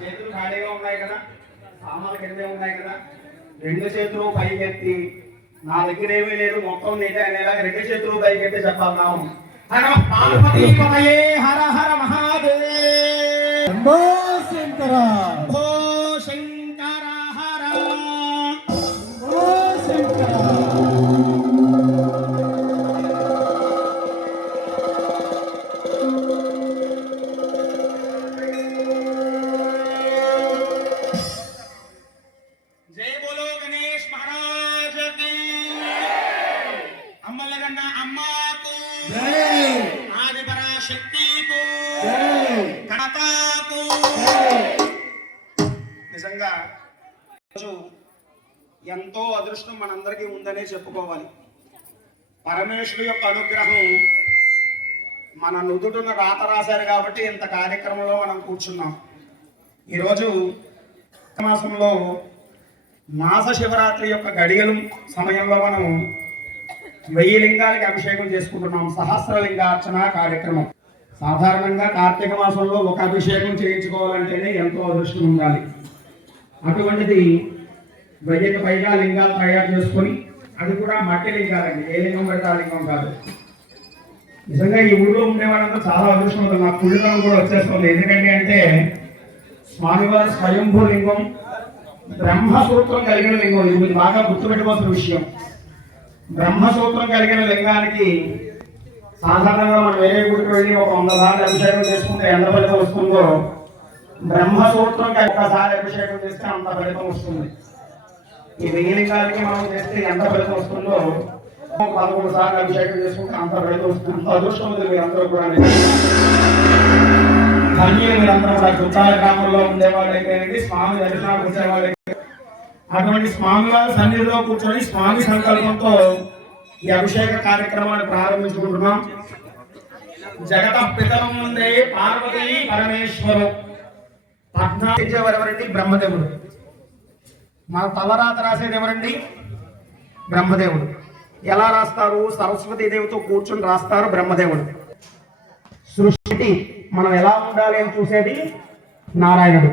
చేతులు ఖాళీగా ఉన్నాయి కదా, సామాన్లు కిందే ఉన్నాయి కదా, రెండు చేతులు పైకెత్తి నా దగ్గర ఏమీ లేదు మొత్తం నీటే అనేలాగా రెండు చేతులు పైకెత్తి చెప్పాలి నామం. హర పార్వతీపతయే హర హర మహాదేవ శంకర ఓ శంకర హర ఓ శంకర. जय बोलो गणेश महाराज की, अम्मलगन्ना अम्मा को जय, आदि पराशक्ति को जय, गणता को నిజంగా ఎంతో అదృష్టం మనందరికీ ఉందనే చెప్పుకోవాలి. పరమేశ్వరుడు యొక్క అనుగ్రహం మన నుదుటిన రాత రాశారు కాబట్టి ఇంత కార్యక్రమంలో మనం కూర్చున్నాం. ఈరోజు మాసంలో మాస శివరాత్రి యొక్క గడియలు సమయంలో మనం 1000 లింగాలకి అభిషేకం చేసుకుంటున్నాం. సహస్రలింగార్చన కార్యక్రమం. సాధారణంగా కార్తీక మాసంలో ఒక అభిషేకం చేయించుకోవాలంటేనే ఎంతో అదృష్టం ఉండాలి. అటువంటిది 1000కి పైగా లింగాలు తయారు చేసుకొని, అది కూడా మట్టి లింగాలండి, ఏ లింగం పెడితే ఆ లింగం కాదు. నిజంగా ఈ ఊళ్ళో ఉండేవాళ్ళంతా చాలా అదృష్టం ఉంటుంది. నాకు కుళ్ళితం కూడా వచ్చేస్తుంది. ఎందుకంటే అంటే స్వామివారి స్వయంభూ లింగం, బ్రహ్మసూత్రం కలిగిన లింగం. ఇది మీరు బాగా గుర్తుపెట్టుకోవాల్సిన విషయం. బ్రహ్మసూత్రం కలిగిన లింగానికి సాధారణంగా మనం వేరే గుడికి వెళ్ళి ఒక 100 సార్లు అభిషేకం చేసుకుంటే ఎంత ఫలితం వస్తుందో, బ్రహ్మసూత్రం ఒక్కసారి అభిషేకం చేస్తే అంత ఫలితం వస్తుంది. ఈ 1000 లింగాలకి మనం చేస్తే ఎంత ఫలితం వస్తుందో 11 సార్లు అభిషేకం చేసుకుంటే అంత ఫలితం వస్తుంది. అంత అదృష్టం ఉంది మీరందరూ కూడా. మీరందరూ కూడా గుత్తాల గ్రామంలో ఉండేవాళ్ళైతే, స్వామి దర్శనాలు వచ్చేవాళ్ళైతే, అటువంటి స్వామివారి సన్నిధిలో కూర్చొని స్వామి సంకల్పంతో ఈ అభిషేక కార్యక్రమాన్ని ప్రారంభించుకుంటున్నాం. జగత పితరం ముందే పార్వతీ పరమేశ్వరు 14 ఎవరండి? బ్రహ్మదేవుడు. మన తలరాత రాసేది ఎవరండి? బ్రహ్మదేవుడు. ఎలా రాస్తారు? సరస్వతీదేవితో కూర్చొని రాస్తారు బ్రహ్మదేవుడు. సృష్టి మనం ఎలా ఉండాలి అని చూసేది నారాయణుడు.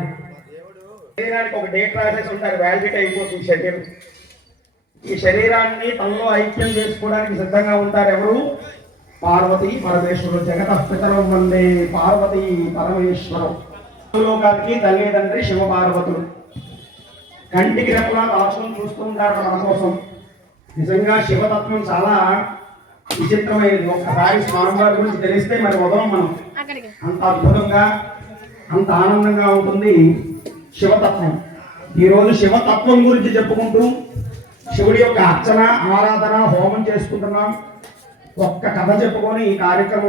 శరీరానికి ఒక డేట్ రాసేసి ఉంటారు, వ్యాలిడిటీ అయిపోతుంది శరీరం. ఈ శరీరాన్ని తనలో ఐక్యం చేసుకోవడానికి సిద్ధంగా ఉంటారు ఎవరు? పార్వతీ పరమేశ్వరుడు. జగత పితరం వందే పార్వతీ పరమేశ్వరం. లోకానికి తల్లిదండ్రి శివ పార్వతులు. కంటికి రెప్పలా రాష్ట్రం చూస్తూ ఉంటారు మన కోసం. నిజంగా శివతత్వం చాలా విచిత్రమైనది. ఒక్కసారి స్వామివారి గురించి తెలిస్తే మరి వదలం మనం. అంత అద్భుతంగా, అంత ఆనందంగా ఉంటుంది శివతత్వం. ఈరోజు శివతత్వం గురించి చెప్పుకుంటూ శివుడి యొక్క అర్చన, ఆరాధన, హోమం చేసుకుంటున్నాం. ఒక్క కథ చెప్పుకొని ఈ కార్యక్రమం